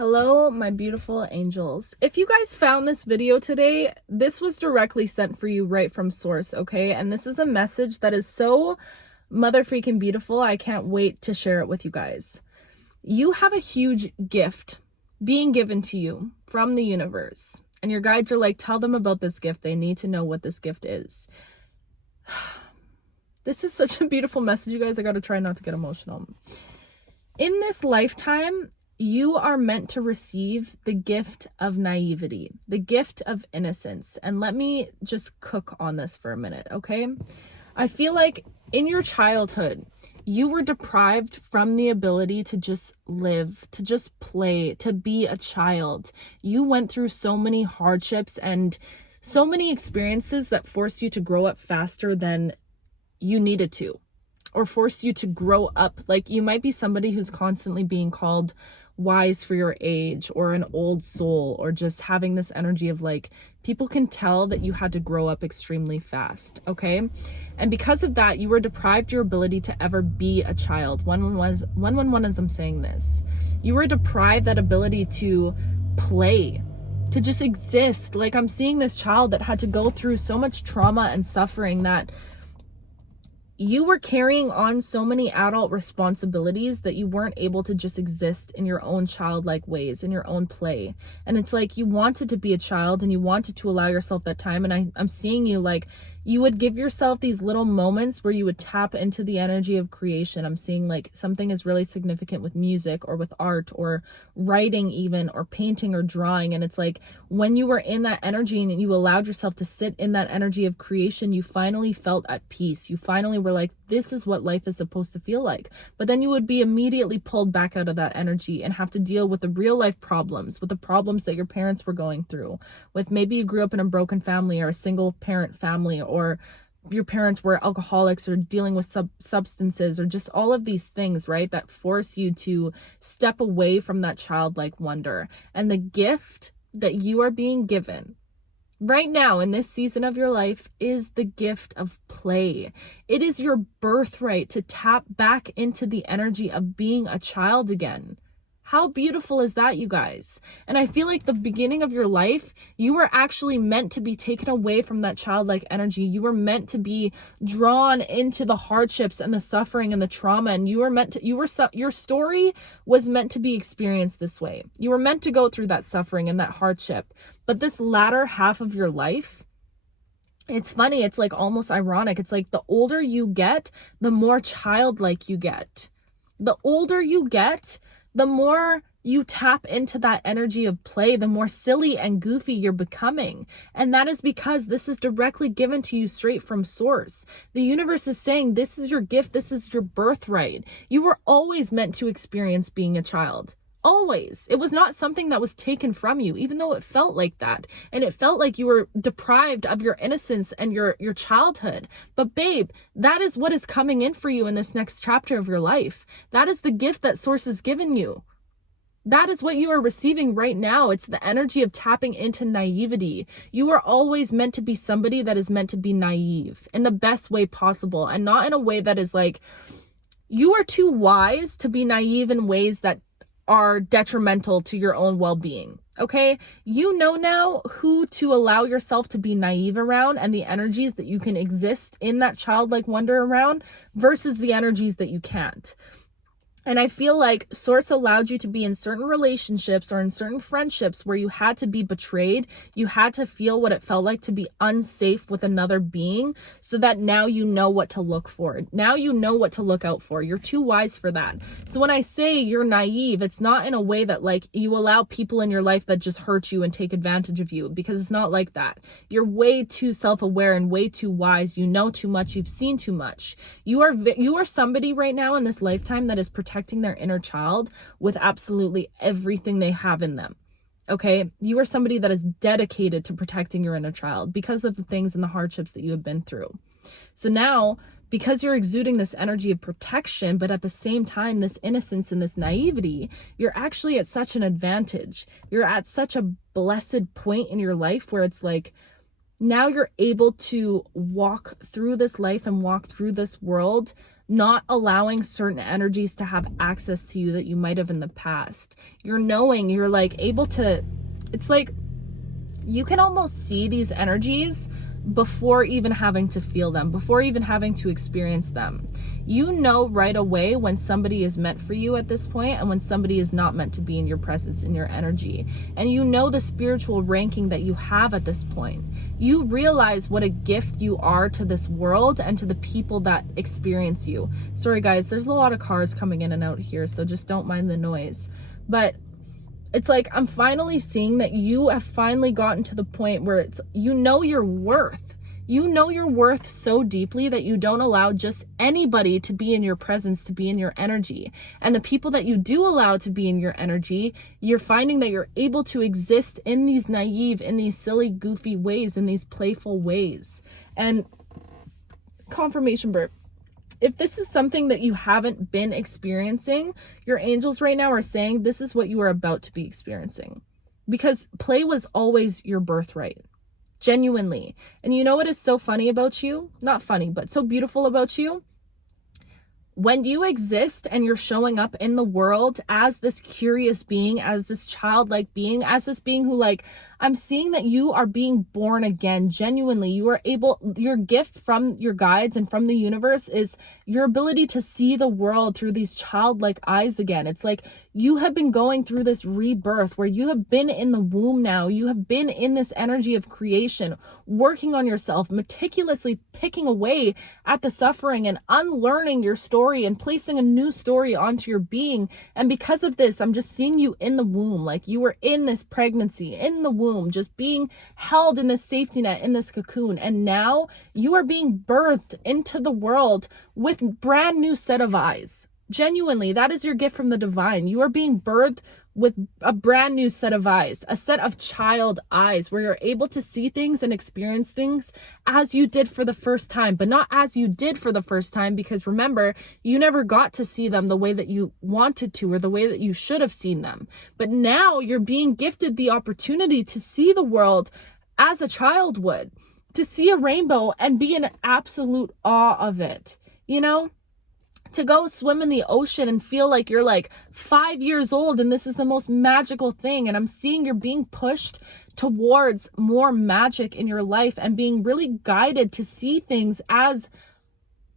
Hello, my beautiful angels. If you guys found this video today, this was directly sent for you right from source, okay? And this is a message that is so mother freaking beautiful. I can't wait to share it with you guys. You have a huge gift being given to you from the universe. And your guides are like, tell them about this gift. They need to know what this gift is. This is such a beautiful message, you guys. I got to try not to get emotional. In this lifetime, you are meant to receive the gift of naivety, the gift of innocence. And let me just cook on this for a minute, okay? I feel like in your childhood, you were deprived from the ability to just live, to just play, to be a child. You went through so many hardships and so many experiences that forced you to grow up faster than you needed to, or forced you to grow up. Like, you might be somebody who's constantly being called wise for your age, or an old soul, or just having this energy of like, people can tell that you had to grow up extremely fast, okay? And because of that, you were deprived your ability to ever be a child. 111 as I'm saying this. You were deprived that ability to play, to just exist. Like, I'm seeing this child that had to go through so much trauma and suffering that you were carrying on so many adult responsibilities that you weren't able to just exist in your own childlike ways, in your own play. And it's like, you wanted to be a child and you wanted to allow yourself that time. And I'm seeing you like, you would give yourself these little moments where you would tap into the energy of creation. I'm seeing like something is really significant with music or with art or writing even, or painting or drawing. And it's like, when you were in that energy and you allowed yourself to sit in that energy of creation, you finally felt at peace. You finally were like, this is what life is supposed to feel like. But then you would be immediately pulled back out of that energy and have to deal with the real life problems, with the problems that your parents were going through, with maybe you grew up in a broken family or a single parent family, or your parents were alcoholics or dealing with substances, or just all of these things, right, that force you to step away from that childlike wonder. And the gift that you are being given right now in this season of your life is the gift of play. It is your birthright to tap back into the energy of being a child again. How beautiful is that, you guys? And I feel like the beginning of your life, you were actually meant to be taken away from that childlike energy. You were meant to be drawn into the hardships and the suffering and the trauma. And your story was meant to be experienced this way. You were meant to go through that suffering and that hardship. But this latter half of your life, it's funny. It's like almost ironic. It's like the older you get, the more childlike you get. The older you get, the more you tap into that energy of play, the more silly and goofy you're becoming. And that is because this is directly given to you straight from source. The universe is saying, this is your gift. This is your birthright. You were always meant to experience being a child. Always. It was not something that was taken from you, even though it felt like that. And it felt like you were deprived of your innocence and your childhood. But babe, that is what is coming in for you in this next chapter of your life. That is the gift that source has given you. That is what you are receiving right now. It's the energy of tapping into naivety. You are always meant to be somebody that is meant to be naive in the best way possible, and not in a way that is like, you are too wise to be naive in ways that are detrimental to your own well-being. Okay, you know now who to allow yourself to be naive around, and the energies that you can exist in that childlike wonder around versus the energies that you can't. And I feel like source allowed you to be in certain relationships or in certain friendships where you had to be betrayed. You had to feel what it felt like to be unsafe with another being, so that now you know what to look for. Now you know what to look out for. You're too wise for that. So when I say you're naive, it's not in a way that like you allow people in your life that just hurt you and take advantage of you, because it's not like that. You're way too self-aware and way too wise. You know too much. You've seen too much. You are somebody right now in this lifetime that is protecting their inner child with absolutely everything they have in them. Okay, you are somebody that is dedicated to protecting your inner child because of the things and the hardships that you have been through. So now, because you're exuding this energy of protection, but at the same time, this innocence and this naivety, you're actually at such an advantage. You're at such a blessed point in your life where it's like, now you're able to walk through this life and walk through this world not allowing certain energies to have access to you that you might have in the past. You're knowing, you're like able to, it's like you can almost see these energies before even having to feel them, before even having to experience them. You know right away when somebody is meant for you at this point and when somebody is not meant to be in your presence, in your energy. And you know the spiritual ranking that you have at this point. You realize what a gift you are to this world and to the people that experience you. Sorry guys, there's a lot of cars coming in and out here, so just don't mind the noise. But it's like, I'm finally seeing that you have finally gotten to the point where it's, you know your worth. You know your worth so deeply that you don't allow just anybody to be in your presence, to be in your energy. And the people that you do allow to be in your energy, you're finding that you're able to exist in these naive, in these silly, goofy ways, in these playful ways. And confirmation burp. If this is something that you haven't been experiencing, your angels right now are saying this is what you are about to be experiencing. Because play was always your birthright. Genuinely. And you know what is so funny about you? Not funny, but so beautiful about you? When you exist and you're showing up in the world as this curious being, as this childlike being, as this being who, like, I'm seeing that you are being born again. Genuinely, you are able, your gift from your guides and from the universe is your ability to see the world through these childlike eyes again. It's like you have been going through this rebirth where you have been in the womb now. You have been in this energy of creation, working on yourself, meticulously picking away at the suffering and unlearning your story and placing a new story onto your being. And because of this, I'm just seeing you in the womb, like you were in this pregnancy, in the womb, just being held in this safety net, in this cocoon. And now you are being birthed into the world with brand new set of eyes. Genuinely, that is your gift from the divine. You are being birthed with a brand new set of eyes, a set of child eyes where you're able to see things and experience things as you did for the first time, but not as you did for the first time, because remember, you never got to see them the way that you wanted to or the way that you should have seen them. But now you're being gifted the opportunity to see the world as a child would, to see a rainbow and be in absolute awe of it, you know? To go swim in the ocean and feel like you're like 5 years old and this is the most magical thing. And I'm seeing you're being pushed towards more magic in your life and being really guided to see things as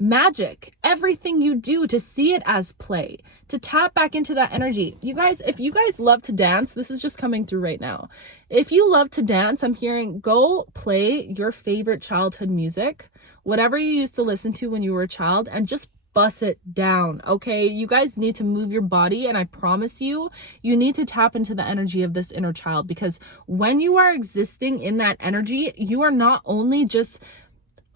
magic. Everything you do, to see it as play, to tap back into that energy. You guys, if you guys love to dance, this is just coming through right now. If you love to dance, I'm hearing go play your favorite childhood music, whatever you used to listen to when you were a child, and just bust it down. Okay, you guys need to move your body, and I promise you, you need to tap into the energy of this inner child, because when you are existing in that energy, you are not only just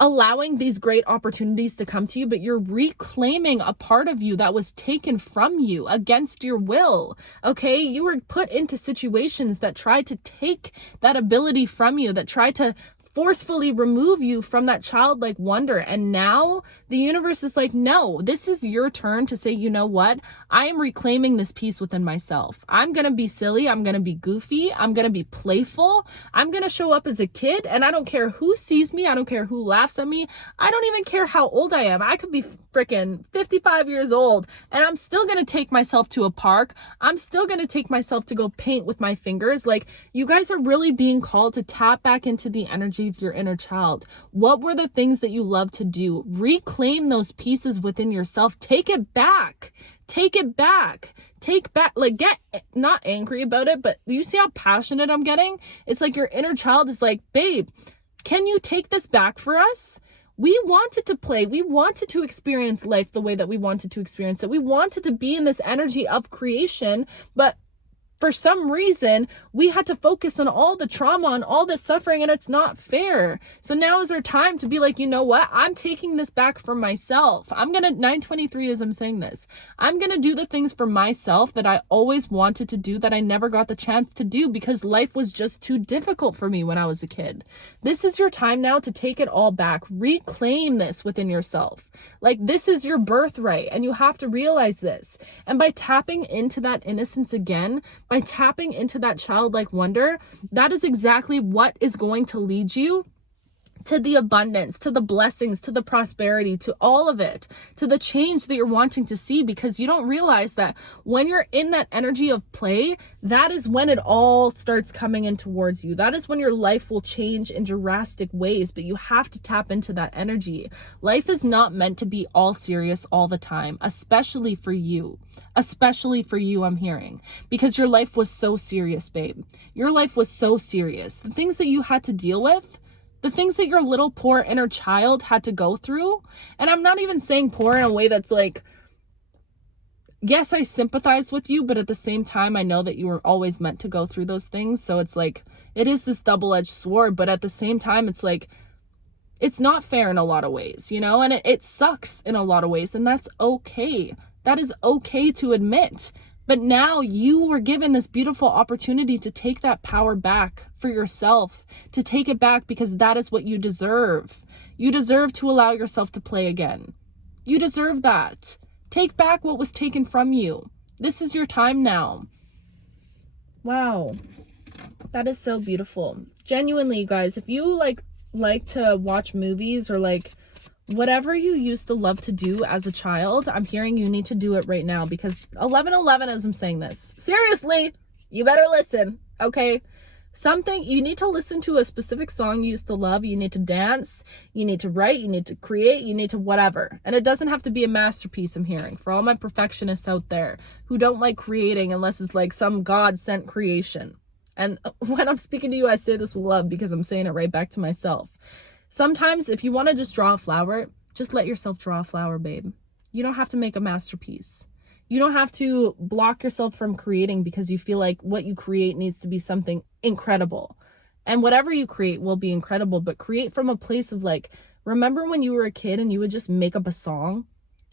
allowing these great opportunities to come to you, but you're reclaiming a part of you that was taken from you against your will. Okay, you were put into situations that tried to take that ability from you, that tried to forcefully remove you from that childlike wonder. And now the universe is like, no, this is your turn to say, you know what? I am reclaiming this piece within myself. I'm going to be silly. I'm going to be goofy. I'm going to be playful. I'm going to show up as a kid, and I don't care who sees me. I don't care who laughs at me. I don't even care how old I am. I could be freaking 55 years old, and I'm still going to take myself to a park. I'm still going to take myself to go paint with my fingers. Like, you guys are really being called to tap back into the energy of your inner child. What were the things that you love to do? Reclaim those pieces within yourself. Take it back. Take it back. Take back, like, get not angry about it, but you see how passionate I'm getting? It's like your inner child is like, babe, can you take this back for us? We wanted to play. We wanted to experience life the way that we wanted to experience it. We wanted to be in this energy of creation, but for some reason, we had to focus on all the trauma and all the suffering, and it's not fair. So now is our time to be like, you know what? I'm taking this back for myself. 923 as I'm saying this, I'm going to do the things for myself that I always wanted to do that I never got the chance to do because life was just too difficult for me when I was a kid. This is your time now to take it all back. Reclaim this within yourself. Like, this is your birthright, and you have to realize this. And by tapping into that innocence again, by tapping into that childlike wonder, that is exactly what is going to lead you to the abundance, to the blessings, to the prosperity, to all of it, to the change that you're wanting to see, because you don't realize that when you're in that energy of play, that is when it all starts coming in towards you. That is when your life will change in drastic ways, but you have to tap into that energy. Life is not meant to be all serious all the time, especially for you. Especially for you, I'm hearing, because your life was so serious, babe. Your life was so serious. The things that you had to deal with, the things that your little poor inner child had to go through. And I'm not even saying poor in a way that's like, yes, I sympathize with you, but at the same time, I know that you were always meant to go through those things. So it's like, it is this double-edged sword, but at the same time, it's like, it's not fair in a lot of ways, you know, and it sucks in a lot of ways, and that's okay. That is okay to admit. But now you were given this beautiful opportunity to take that power back for yourself, to take it back, because that is what you deserve. You deserve to allow yourself to play again. You deserve that. Take back what was taken from you. This is your time now. Wow. That is so beautiful. Genuinely, you guys, if you like to watch movies or like whatever you used to love to do as a child, I'm hearing you need to do it right now, because 11:11, as I'm saying this, seriously, you better listen, okay? Something, you need to listen to a specific song you used to love. You need to dance, you need to write, you need to create, you need to whatever. And it doesn't have to be a masterpiece, I'm hearing, for all my perfectionists out there who don't like creating unless it's like some God-sent creation. And when I'm speaking to you, I say this with love, because I'm saying it right back to myself. Sometimes if you want to just draw a flower, just let yourself draw a flower, babe. You don't have to make a masterpiece. You don't have to block yourself from creating because you feel like what you create needs to be something incredible. And whatever you create will be incredible, but create from a place of like, remember when you were a kid and you would just make up a song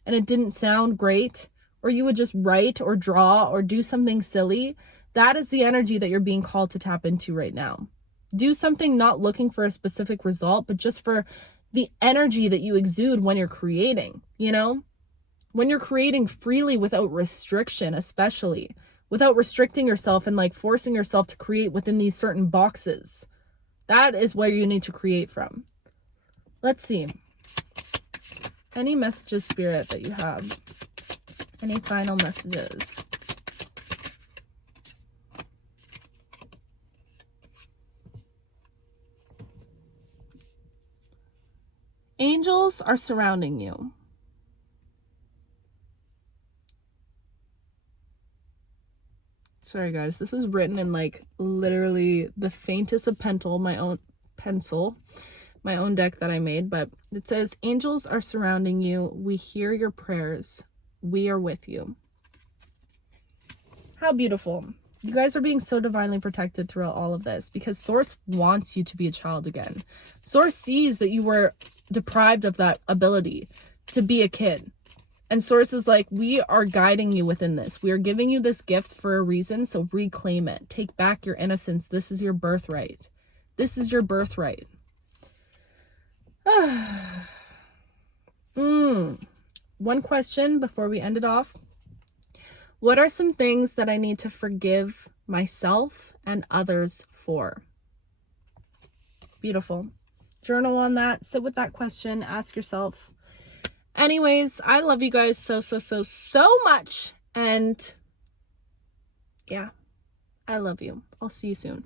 and it didn't sound great, or you would just write or draw or do something silly? That is the energy that you're being called to tap into right now. Do something not looking for a specific result, but just for the energy that you exude when you're creating, you know? When you're creating freely without restriction, especially, without restricting yourself and like forcing yourself to create within these certain boxes. That is where you need to create from. Let's see. Any messages, Spirit, that you have? Any final messages? Angels are surrounding you. Sorry guys, this is written in like literally the faintest of my own deck that I made, but it says, angels are surrounding you. We hear your prayers. We are with you. How beautiful. You guys are being so divinely protected throughout all of this, because Source wants you to be a child again. Source sees that you were deprived of that ability to be a kid. And Source is like, we are guiding you within this. We are giving you this gift for a reason, so reclaim it. Take back your innocence. This is your birthright. This is your birthright. One question before we end it off. What are some things that I need to forgive myself and others for? Beautiful. Journal on that. Sit with that question. Ask yourself. Anyways, I love you guys so much. And yeah, I love you. I'll see you soon.